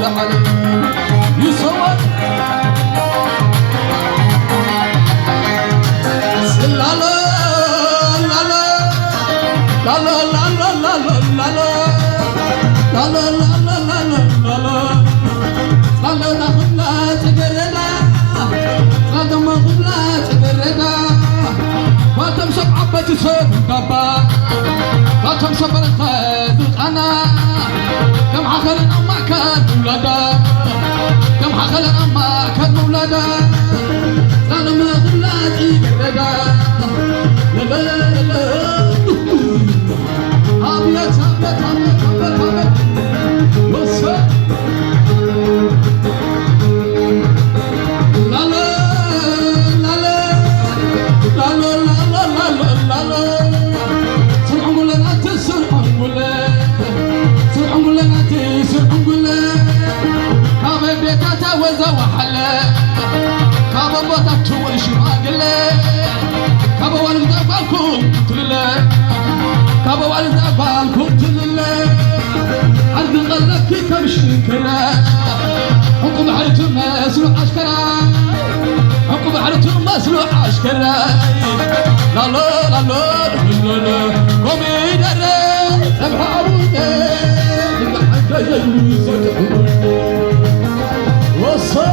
العالم يصور لا لا لا لا لا لا لا لا لا لا لا لا لا لا لا خلا تقرنا قدم خلا تقرنا واتم سبعة بتسب كبا واتم سبعة خذ أنا كم حخلنا ما كان ولادا كم حخلنا ما كان ولادا أنا ما خلا تقرنا لا لا لا أبيت أبيت أبيت أبيت أبيت وصل حكم حرتم مسلوح عشكرا حكم حرتم مسلوح عشكرا لا لا لا لا لا قومي دري تبحروني حتى يوصل وصل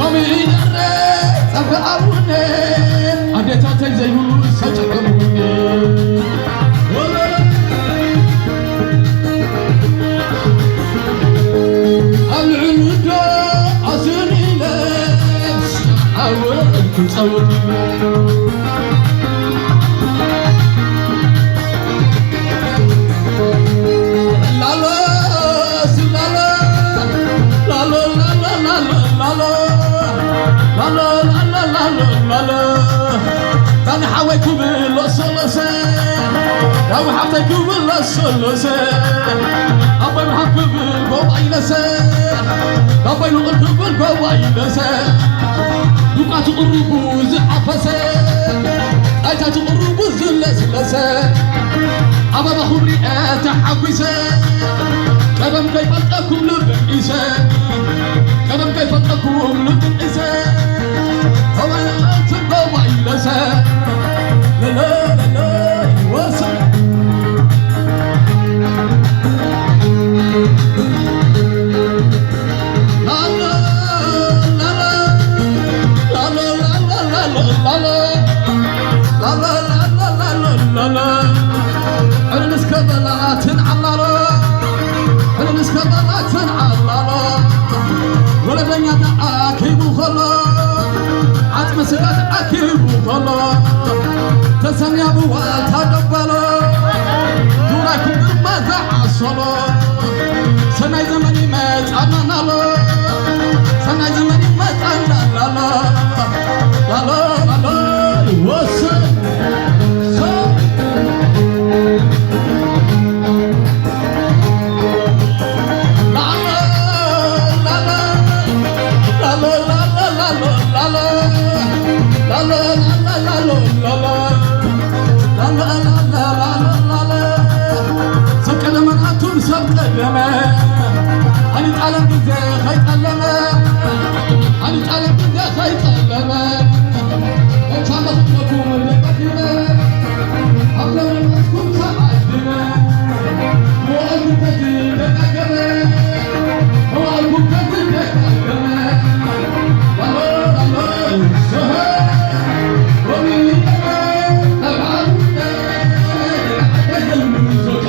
قومي دري تبحروني عديتاتي زي يوصل أنا حويكم بالصلصة أو حطيكم بالصلصة أبي محكم بالبويلسة أبي نقلكم بالبويلسة يبقى تقربوا زعفسة أيتا تقربوا زلسلسة أبا بخبري أتحبسة كلام كيف أتأكم لبئسة كلام كيف أتأكم لبئسة هو أتبقى ويلسة لا لا لا لا وصل مسكت أكيد وخلا تسمع بوال تدبلا دوراكم ما تعصلا سنة زمني ما تعنا لا سنة زمني ما تعنا لا لا لا لا لا وصل هنتعلم بزي خيط اللمة هنتعلم بزي خيط اللمة إن شاء الله تطلقوا من القديمة قبل من أسكم سعدنا هو المكتب لتأكمة هو المكتب لتأكمة الله الله سهل ومن الأمان تبعنا حتى المنزل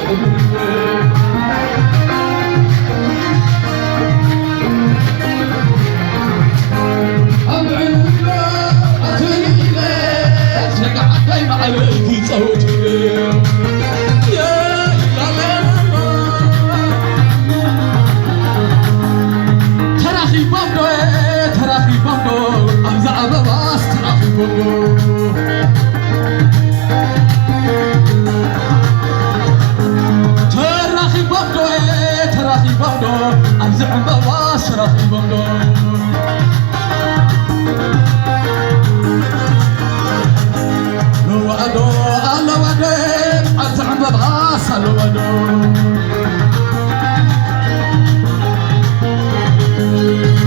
Salvador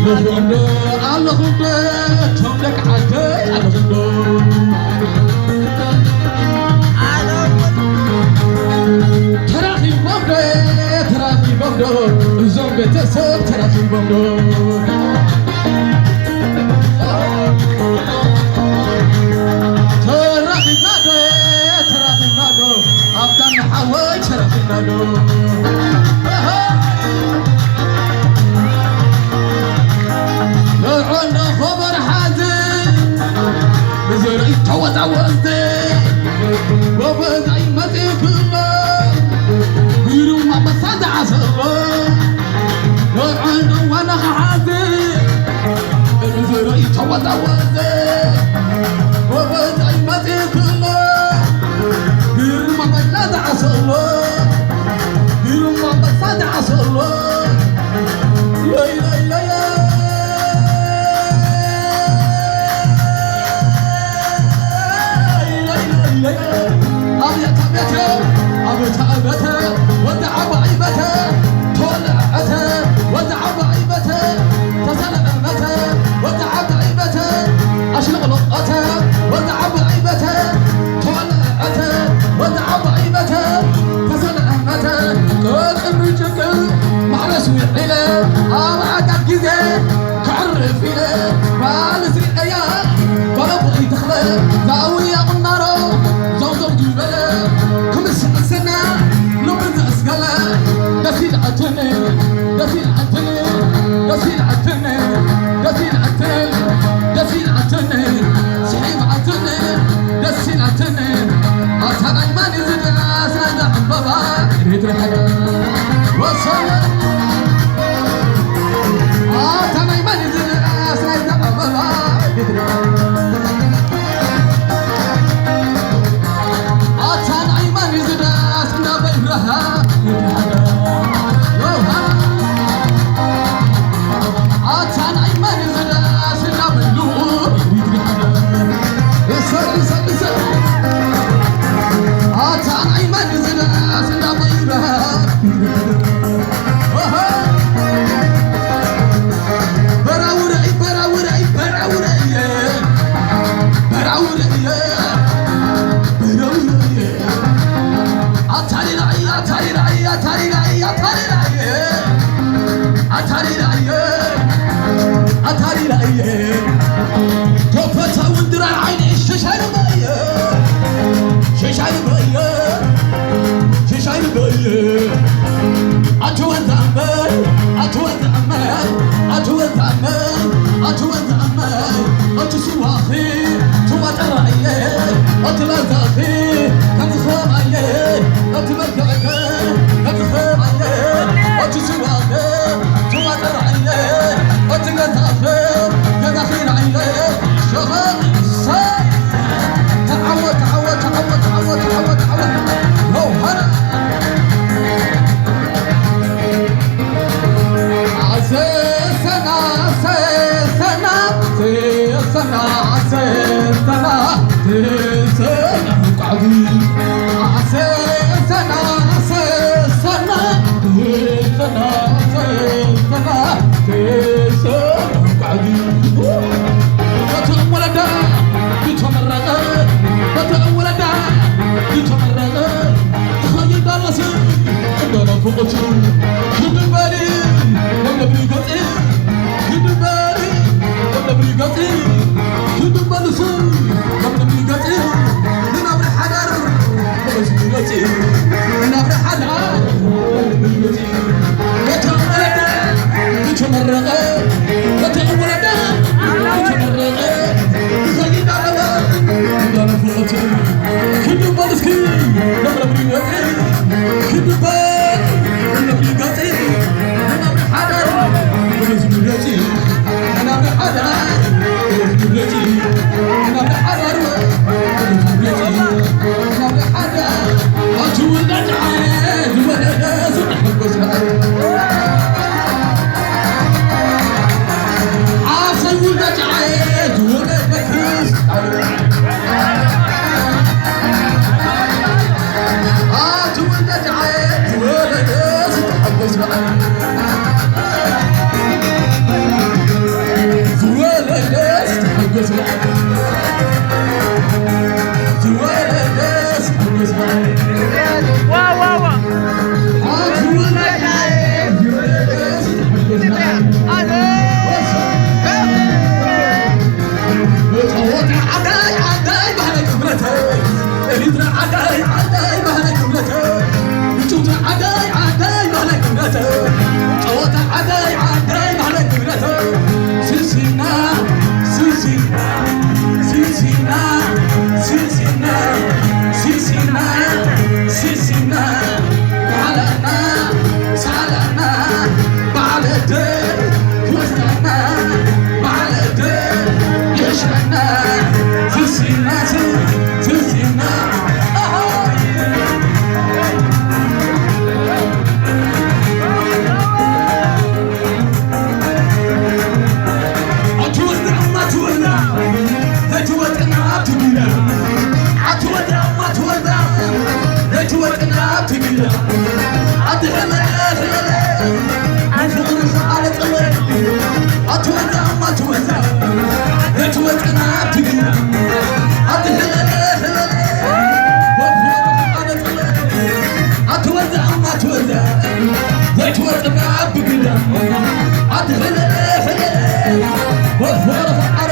لخندو على خندو تملك عدي على خندو تراخي بمدو زوم بتسب تراخي بمدو تراخي نادو أبدان حواي تراخي نادو عنا خبر حازم بزرعي توت عوزتي وبزعي متكنا بيرو ما بصد عصره عنا وانا حازم بزرعي توت عوزتي وبزعي متكنا بيرو ما بصد عصره بيرو ما بصد عصره لا لا لا أبته ودع بعيبته طلعته ودع بعيبته تسلمته ودع بعيبته أشلق لقته ودع بعيبته طلعته ودع بعيبته تسلمته كل الرجل مع رسول إله أبعد جزء تعرف إله بالسر الأيام ولا بغي تخلى زاوية النار زوزو جبله سنة نبض أسقلا دخيل عتني دخيل عتني دخيل عتني دخيل عتني دخيل عتني سحيب عتني دخيل عتني أصحاب أيمان يزيد أسناد حبابا ريت الحدا وصل أصحاب أيمان يزيد أسناد حبابا ريت الحدا በፍቅር